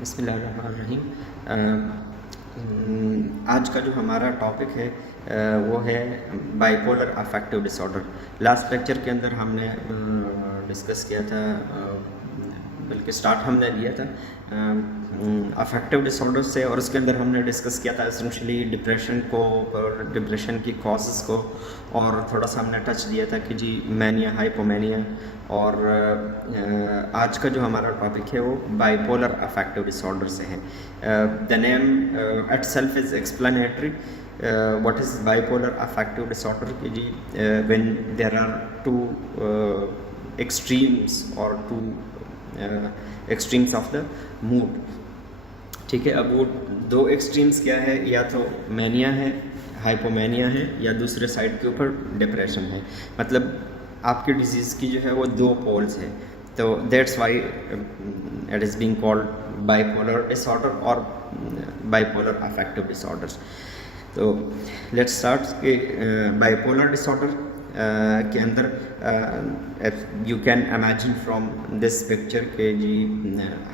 بسم اللہ الرحمن الرحیم۔ آج کا جو ہمارا ٹاپک ہے وہ ہے bipolar affective disorder. Last lecture کے اندر ہم نے ڈسکس کیا تھا، بلکہ سٹارٹ ہم نے لیا تھا افیکٹو ڈس آرڈر سے، اور اس کے اندر ہم نے ڈسکس کیا تھا اسینشلی ڈپریشن کو اور ڈپریشن کی کازز کو، اور تھوڑا سا ہم نے ٹچ دیا تھا کہ جی مینیا، ہائپومینیا، اور آج کا جو ہمارا ٹاپک ہے وہ bipolar affective disorder سے ہے۔ The name itself is explanatory. What is bipolar affective disorder? کہ جی when there are two extremes اور two extremes of the mood, ٹھیک ہے۔ اب وہ دو ایکسٹریمس کیا ہے؟ یا تو مینیا ہے، ہائپومینیا ہے، یا دوسرے سائڈ کے اوپر ڈپریشن ہے۔ مطلب آپ کی ڈیزیز کی جو ہے وہ دو پولز ہے، تو that's why it is being called bipolar disorder اور bipolar affective disorders. تو لیٹس اسٹارٹ کہ بائی پولر ڈس آرڈر کے اندر you can imagine from this picture کہ جی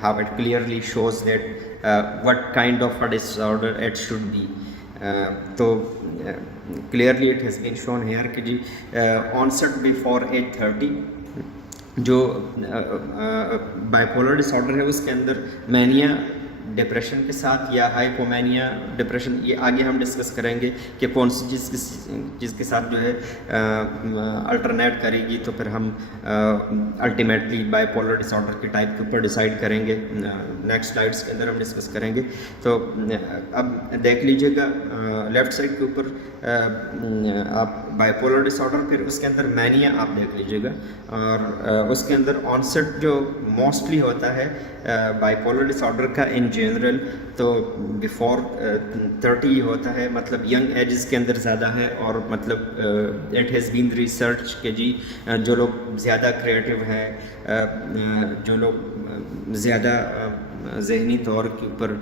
how it clearly shows that what kind of a disorder it should be. تو clearly it has been shown here کہ جی honest before 8:30 جو by polar dish order ہے اس کے اندر mania depression کے ساتھ یا ہائپومینیا ڈپریشن، یہ آگے ہم ڈسکس کریں گے کہ کون سی چیز کے ساتھ جو ہے الٹرنیٹ کرے گی، تو پھر ہم ultimately bipolar disorder کے ٹائپ کے اوپر ڈیسائیڈ کریں گے۔ نیکسٹ سلائڈس کے اندر ہم ڈسکس کریں گے۔ تو اب دیکھ لیجیے گا لیفٹ سائڈ کے اوپر آپ بائی پولر ڈس آرڈر، پھر اس کے اندر مینیا آپ دیکھ لیجیے گا، اور اس کے اندر آنسٹ جو موسٹلی ہوتا ہے بائی پولر ڈس آرڈر کا ان جنرل تو بفور 30 ہوتا ہے، مطلب ینگ ایجز کے اندر زیادہ ہے، اور مطلب اٹ ہیز بین ریسرچ کہ جی جو لوگ زیادہ کریٹو ہیں، جو لوگ زیادہ ذہنی طور کے اوپر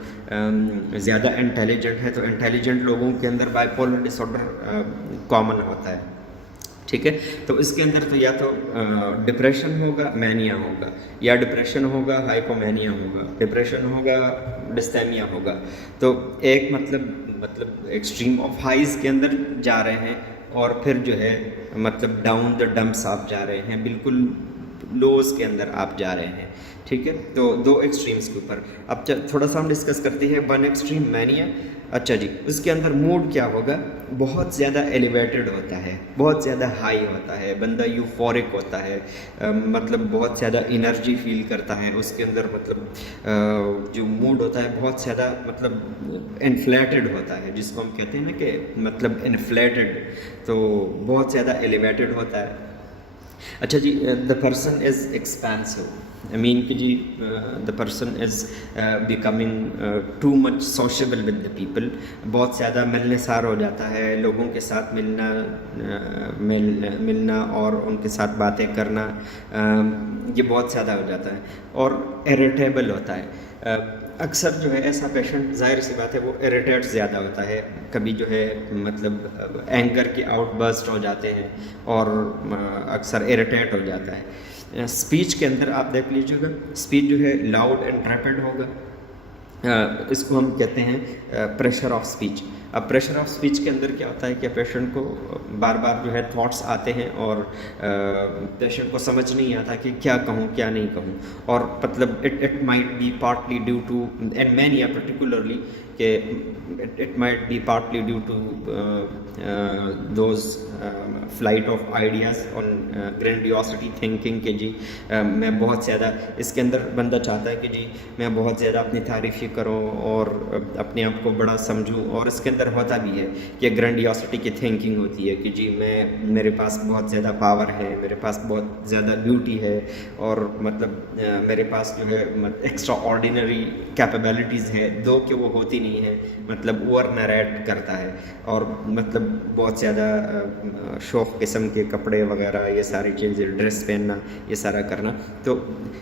زیادہ انٹیلیجنٹ ہے، تو انٹیلیجنٹ لوگوں کے اندر bipolar disorder common ہوتا ہے، ٹھیک ہے۔ تو اس کے اندر تو یا تو ڈپریشن ہوگا، مینیا ہوگا، یا ڈپریشن ہوگا، ہائپومینیا ہوگا، ڈپریشن ہوگا، ڈستھیمیا ہوگا۔ تو ایک مطلب ایکسٹریم آف ہائیز کے اندر جا رہے ہیں، اور پھر جو ہے مطلب ڈاؤن دا ڈمپس آپ جا رہے ہیں، بالکل لوز کے اندر آپ جا رہے ہیں، ٹھیک ہے۔ تو دو ایکسٹریمز کے اوپر اب تھوڑا سا ہم ڈسکس کرتے ہیں۔ ون ایکسٹریم مینیا، اچھا جی، اس کے اندر موڈ کیا ہوگا؟ بہت زیادہ ایلیویٹڈ ہوتا ہے، بہت زیادہ ہائی ہوتا ہے، بندہ یوفورک ہوتا ہے، مطلب بہت زیادہ انرجی فیل کرتا ہے اس کے اندر، مطلب جو موڈ ہوتا ہے بہت زیادہ مطلب انفلیٹڈ ہوتا ہے، جس کو ہم کہتے ہیں نا کہ مطلب انفلیٹڈ، تو بہت زیادہ ایلیویٹڈ ہوتا ہے۔ اچھا جی، the person is expansive, I mean کہ جی the person is becoming too much sociable with the people, بہت زیادہ ملنسار ہو جاتا ہے، لوگوں کے ساتھ ملنا اور ان کے ساتھ باتیں کرنا یہ بہت زیادہ ہو جاتا ہے، اور اریٹیبل ہوتا ہے۔ اکثر جو ہے ایسا پیشنٹ، ظاہر سی بات ہے، وہ اریٹیٹ زیادہ ہوتا ہے، کبھی جو ہے مطلب اینگر کے آؤٹ برسٹ ہو جاتے ہیں، اور اکثر اریٹیٹ ہو جاتا ہے۔ اسپیچ کے اندر آپ دیکھ لیجیے گا، اسپیچ جو ہے لاؤڈ اینڈ ریپڈ ہوگا، اس کو ہم کہتے ہیں پریشر آف اسپیچ۔ اب پریشر آف اسپیچ کے اندر کیا ہوتا ہے کہ پیشنٹ کو بار بار جو ہے تھاٹس آتے ہیں، اور پیشنٹ کو سمجھ نہیں آتا کہ کیا کہوں کیا نہیں کہوں، اور مطلب it might be partly due to and mania particularly کہ it might be partly due to those flight of ideas on grandiosity thinking کہ جی میں بہت زیادہ، اس کے اندر بندہ چاہتا ہے کہ جی میں بہت زیادہ اپنی تعریفی کروں اور اپنے آپ کو بڑا سمجھوں، اور اس کے اندر ہوتا بھی ہے کہ گرینڈیوسٹی کی تھنکنگ ہوتی ہے کہ جی میرے پاس بہت زیادہ پاور ہے، میرے پاس بہت زیادہ بیوٹی ہے، اور مطلب میرے پاس جو ہے ایکسٹرا آرڈینری کیپیبلٹیز ہے، دو کہ وہ ہوتی نہیں ہے، مطلب اوور نیریٹ کرتا ہے، اور مطلب بہت زیادہ شوق قسم کے کپڑے وغیرہ، یہ ساری چیزیں، ڈریس پہننا، یہ سارا کرنا۔ تو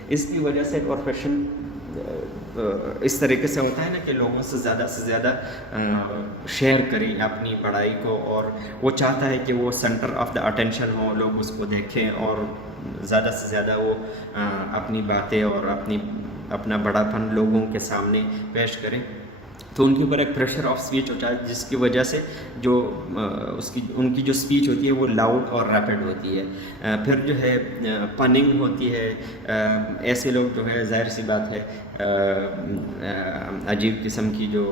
اس کی وجہ سے پروفیشن اس طریقے سے ہوتا ہے نا کہ لوگوں سے زیادہ شیئر کریں اپنی پڑھائی کو، اور وہ چاہتا ہے کہ وہ سینٹر آف دا اٹینشن ہو، لوگ اس کو دیکھیں، اور زیادہ سے زیادہ وہ اپنی باتیں اور اپنا بڑا پن لوگوں کے سامنے پیش کریں تو ان کے اوپر ایک پریشر آف اسپیچ ہوتا ہے، جس کی وجہ سے جو ان کی جو اسپیچ ہوتی ہے وہ لاؤڈ اور ریپڈ ہوتی ہے۔ پھر جو ہے پننگ ہوتی ہے، ایسے لوگ جو ہے ظاہر سی بات ہے عجیب قسم کی جو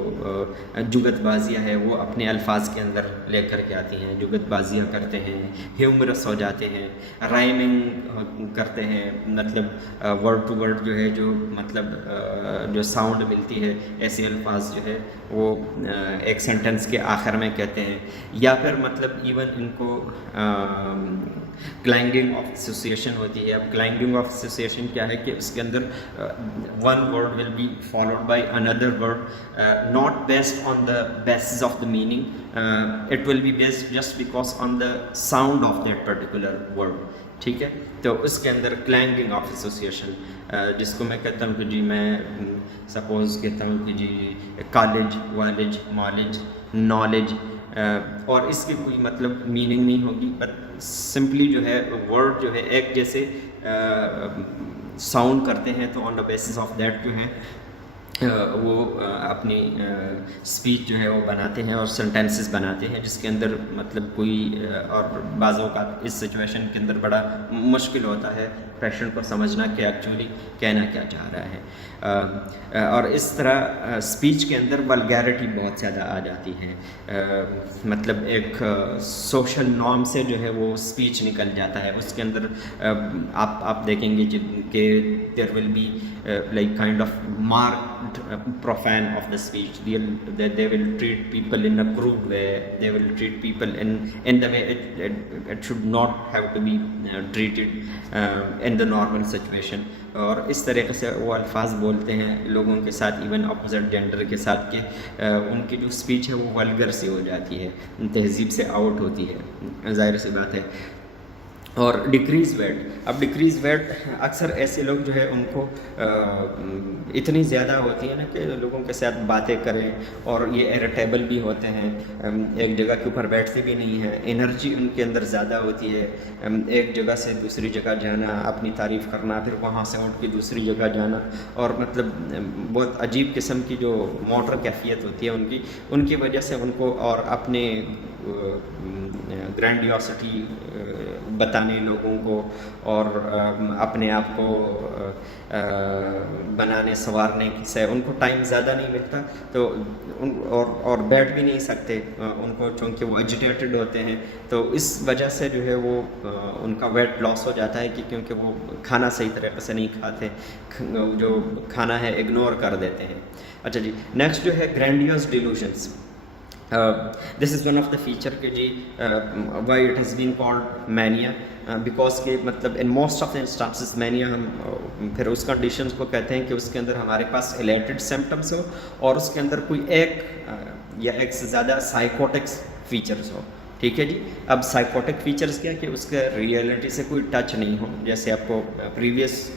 جگت بازیاں ہے وہ اپنے الفاظ کے اندر لے کر کے آتی ہیں، جگت بازیاں کرتے ہیں، ہیومرس ہو جاتے ہیں، رائمنگ کرتے ہیں، مطلب ورڈ ٹو ورڈ جو ہے جو مطلب جو ساؤنڈ ملتی ہے ایسے الفاظ جو ہے وہ ایک سینٹنس کے آخر میں کہتے ہیں، یا پھر مطلب ایون ان کو کلائنگنگ آف ایسوسیشن ہوتی ہے۔ اب کلائنگنگ آف ایسوسیشن کیا ہے کہ اس کے اندر one word will be followed by another word not based on the basis of the meaning, it will be based just because on the sound of that particular word, ٹھیک ہے۔ تو اس کے اندر کلائنگنگ آف ایسوسیشن، جس کو میں کہتا ہوں کہ جی میں سپوز کہتا ہوں کہ جی کالج، والج، مالج، نالج، اور اس کی کوئی مطلب میننگ نہیں ہوگی، بٹ سمپلی جو ہے ورڈ جو ہے ایک جیسے ساؤنڈ کرتے ہیں، تو آن دا بیسس آف دیٹ جو ہے وہ اپنی اسپیچ جو ہے وہ بناتے ہیں اور سینٹینسز بناتے ہیں، جس کے اندر مطلب کوئی اور بعض اوقات اس سچویشن کے اندر بڑا مشکل ہوتا ہے پیشنٹ کو سمجھنا کہ ایکچولی کہنا کیا چاہ رہا ہے، اور اس طرح اسپیچ کے اندر ولگیرٹی بہت زیادہ آ جاتی ہے، مطلب ایک سوشل نارم سے جو ہے وہ اسپیچ نکل جاتا ہے، اس کے اندر آپ دیکھیں گے کہ there will be like kind of marked profane of the speech. They will treat people in a crude way. They will treat people in the way it should not have to be treated in the normal situation. اور اس طریقے سے وہ الفاظ بولتے ہیں لوگوں کے ساتھ، ایون اپوزٹ جینڈر کے ساتھ، کہ ان کی جو اسپیچ ہے وہ ولگر سی ہو جاتی ہے، تہذیب سے آؤٹ ہوتی ہے، ظاہر سی بات ہے۔ اور ڈکریز ویٹ، اب ڈکریز ویٹ اکثر ایسے لوگ جو ہے ان کو اتنی زیادہ ہوتی ہے نا کہ لوگوں کے ساتھ باتیں کریں، اور یہ ایریٹیبل بھی ہوتے ہیں، ایک جگہ کے اوپر بیٹھتے بھی نہیں ہیں، انرجی ان کے اندر زیادہ ہوتی ہے، ایک جگہ سے دوسری جگہ جانا، اپنی تعریف کرنا، پھر وہاں سے اٹھ کے دوسری جگہ جانا، اور مطلب بہت عجیب قسم کی جو موٹر کیفیت ہوتی ہے ان کی وجہ سے ان کو اور اپنے گرینڈیوسٹی بتانے لوگوں کو اور اپنے آپ کو بنانے سنوارنے سے ان کو ٹائم زیادہ نہیں ملتا، تو اور بیٹھ بھی نہیں سکتے ان کو، چونکہ وہ ایجیٹیٹڈ ہوتے ہیں، تو اس وجہ سے جو ہے وہ ان کا ویٹ لاس ہو جاتا ہے کہ کیونکہ وہ کھانا صحیح طریقے سے نہیں کھاتے، جو کھانا ہے اگنور کر دیتے ہیں۔ اچھا جی، نیکسٹ جو ہے grandiose delusions, this is one of the feature کہ جی why it has been called mania, because کہ مطلب in most of the instances mania ہم پھر اس کنڈیشنز کو کہتے ہیں کہ اس کے اندر ہمارے پاس ایلیٹڈ سمپٹمس ہو اور اس کے اندر کوئی ایک یا ایک سے زیادہ سائیکوٹکس فیچرز ہو، ٹھیک ہے جی۔ اب سائیکوٹک فیچرز کیا کہ اس کے ریئلٹی سے کوئی ٹچ نہیں ہو، جیسے آپ کو پریویس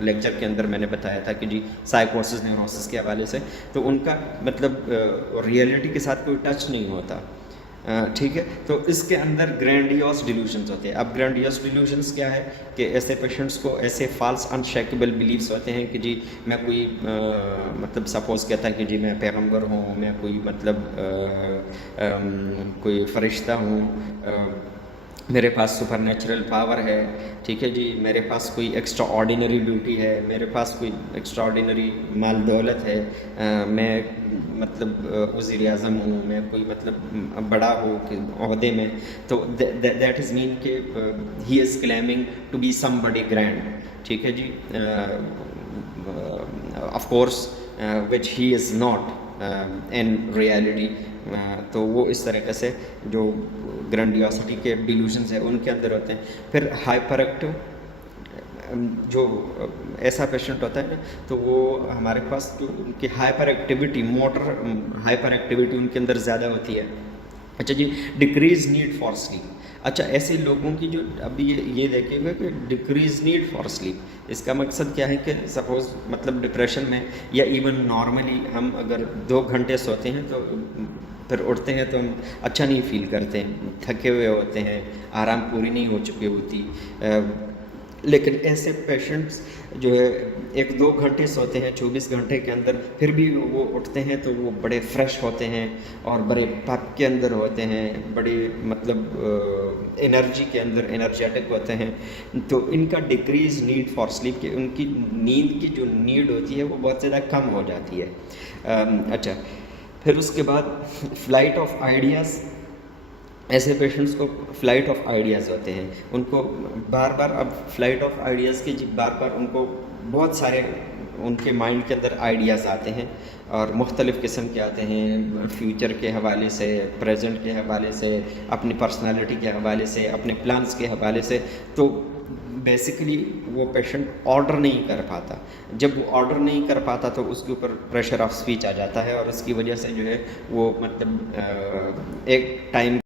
لیکچر کے اندر میں نے بتایا تھا کہ جی سائیکوسس نیوروسس کے حوالے سے، تو ان کا مطلب ریئلٹی کے ساتھ کوئی ٹچ نہیں ہوتا، ٹھیک ہے۔ تو اس کے اندر گرینڈیوس ڈیلوژنس ہوتے ہیں۔ اب گرینڈیوس ڈیلوژنس کیا ہے کہ ایسے پیشنٹس کو ایسے فالس انشیکیبل بلیفس ہوتے ہیں کہ جی میں کوئی مطلب سپوز کہتا ہے کہ جی میں پیغمبر ہوں، میں کوئی مطلب کوئی فرشتہ ہوں، میرے پاس سپر نیچرل پاور ہے، ٹھیک ہے جی، میرے پاس کوئی ایکسٹرا آرڈینری بیوٹی ہے، میرے پاس کوئی ایکسٹرا آرڈینری مال دولت ہے، میں مطلب وزیر اعظم ہوں، میں کوئی مطلب بڑا ہوں کہ عہدے میں، تو دیٹ از مین کہ he is claiming to be somebody grand, ٹھیک ہے جی، of course which he is not in reality. تو وہ اس طریقے سے جو گرینڈیوسٹی کے ڈیلوژنس ہیں ان کے اندر ہوتے ہیں۔ پھر ہائپر ایکٹیو، جو ایسا پیشنٹ ہوتا ہے تو وہ ہمارے پاس جو ان کی hyperactivity, motor hyperactivity ان کے اندر زیادہ ہوتی ہے۔ اچھا جی، ڈکریز نیڈ فار سلیپ، اچھا ایسے لوگوں کی جو ابھی یہ دیکھیں گے کہ ڈکریز نیڈ فار سلیپ، اس کا مقصد کیا ہے کہ سپوز مطلب ڈپریشن میں یا ایون نارملی ہم اگر 2 گھنٹے سوتے ہیں تو پھر اٹھتے ہیں تو ہم اچھا نہیں فیل کرتے ہیں، تھکے ہوئے ہوتے ہیں، آرام پوری نہیں ہو چکی ہوتی، لیکن ایسے پیشنٹس جو ہے 1-2 گھنٹے سوتے ہیں 24 گھنٹے کے اندر، پھر بھی وہ اٹھتے ہیں تو وہ بڑے فریش ہوتے ہیں اور بڑے پپ کے اندر ہوتے ہیں، بڑے مطلب انرجی کے اندر انرجیٹک ہوتے ہیں. تو ان کا ڈیکریز نیڈ فار سلیپ، کہ ان کی نیند کی جو نیڈ ہوتی ہے وہ بہت زیادہ کم ہو جاتی ہے. اچھا، پھر اس کے بعد فلائٹ آف آئیڈیاز. ایسے پیشنٹس کو فلائٹ آف آئیڈیاز ہوتے ہیں، ان کو بار بار، اب فلائٹ آف آئیڈیاز کی بار بار ان کو بہت سارے ان کے مائنڈ کے اندر آئیڈیاز آتے ہیں اور مختلف قسم کے آتے ہیں، فیوچر کے حوالے سے، پریزنٹ کے حوالے سے، اپنی پرسنالٹی کے حوالے سے، اپنے پلانس کے حوالے سے. تو بیسیکلی وہ پیشنٹ آرڈر نہیں کر پاتا. جب وہ آرڈر نہیں کر پاتا تو اس کے اوپر پریشر آف اسپیچ آ جاتا ہے، اور اس کی وجہ سے جو ہے وہ مطلب ایک ٹائم